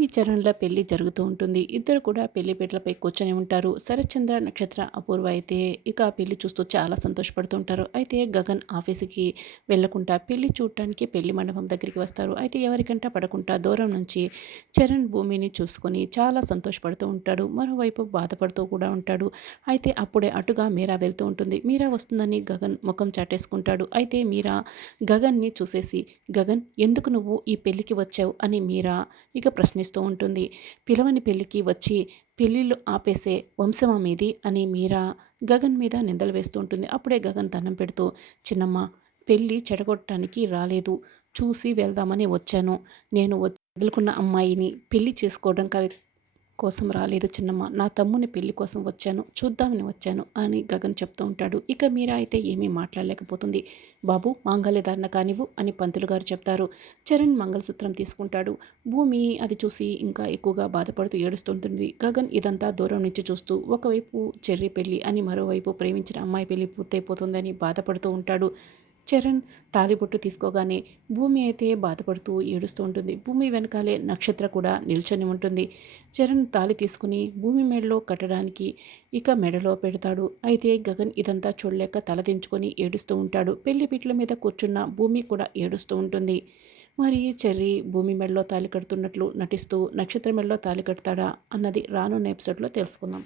భూమి చరణ్ల పెళ్లి జరుగుతూ ఉంటుంది. ఇద్దరు కూడా పెళ్లి పీటలపై కూర్చొని ఉంటారు. శరత్చంద్ర, నక్షత్ర, అపూర్వ అయితే ఇక ఆ పెళ్లి చూస్తూ చాలా సంతోషపడుతూ ఉంటారు. అయితే గగన్ ఆఫీస్‌కి వెళ్ళకుండా పెళ్లి చూడటానికి పెళ్లి మండపం దగ్గరికి వస్తారు. అయితే ఎవరికంట పడకుండా దూరం నుంచి చరణ్ భూమిని చూసుకొని చాలా సంతోషపడుతూ ఉంటాడు. మరోవైపు బాధపడుతూ కూడా ఉంటాడు. అయితే అప్పుడే అటుగా మీరా వెళ్తూ ఉంటుంది. మీరా వస్తుందని గగన్ ముఖం చాటేసుకుంటాడు. అయితే మీరా గగన్‌ని చూసేసి, "గగన్, ఎందుకు నువ్వు ఈ పెళ్లికి వచ్చావు?" అని మీరా ఇక ప్రశ్నిస్తూ ఉంటుంది. పిలవని పెళ్ళికి వచ్చి పెళ్ళిళ్ళు ఆపేసే వంశమా మీది అని మీరా గగన్ మీద నిందలు వేస్తూ ఉంటుంది. అప్పుడే గగన్ దండం పెడుతూ, చిన్నమ్మ, పెళ్ళి చెడగొట్టడానికి రాలేదు. చూసి వెళ్దామని వచ్చాను. నేను వదులుకున్న అమ్మాయిని పెళ్లి చేసుకోవడం కోసం రాలేదు చిన్నమ్మ. నా తమ్ముని పెళ్లి కోసం వచ్చాను. చూద్దామని వచ్చాను అని గగన్ చెప్తూ ఉంటాడు. ఇక మీరా అయితే ఏమీ మాట్లాడలేకపోతుంది. బాబు, మాంగళ్యధారణ కానివ్వు అని పంతులు గారు చెప్తారు. చరణ్ మంగళసూత్రం తీసుకుంటాడు. భూమి అది చూసి ఇంకా ఎక్కువగా బాధపడుతూ ఏడుస్తుంటుంది. గగన్ ఇదంతా దూరం నుంచి చూస్తూ ఒకవైపు చెర్రి పెళ్లి అని, మరోవైపు ప్రేమించిన అమ్మాయి పెళ్లి పూర్తయిపోతుందని బాధపడుతూ ఉంటాడు. చరణ్ తాళిబొట్టు తీసుకోగానే భూమి అయితే బాధపడుతూ ఏడుస్తూ ఉంటుంది. భూమి వెనకాలే నక్షత్ర కూడా నిల్చొని ఉంటుంది. చరణ్ తాళి తీసుకుని భూమి మెడలో కట్టడానికి ఇక మెడలో పెడతాడు. అయితే గగన్ ఇదంతా చూడలేక తలదించుకొని ఏడుస్తూ ఉంటాడు. పెళ్లి పీటల మీద కూర్చున్న భూమి కూడా ఏడుస్తూ ఉంటుంది. మరి చెర్రీ భూమి మెడలో తాళి కడుతున్నట్లు నటిస్తూ నక్షత్ర మెడలో తాళి కడతాడా అన్నది రానున్న ఎపిసోడ్లో తెలుసుకుందాం.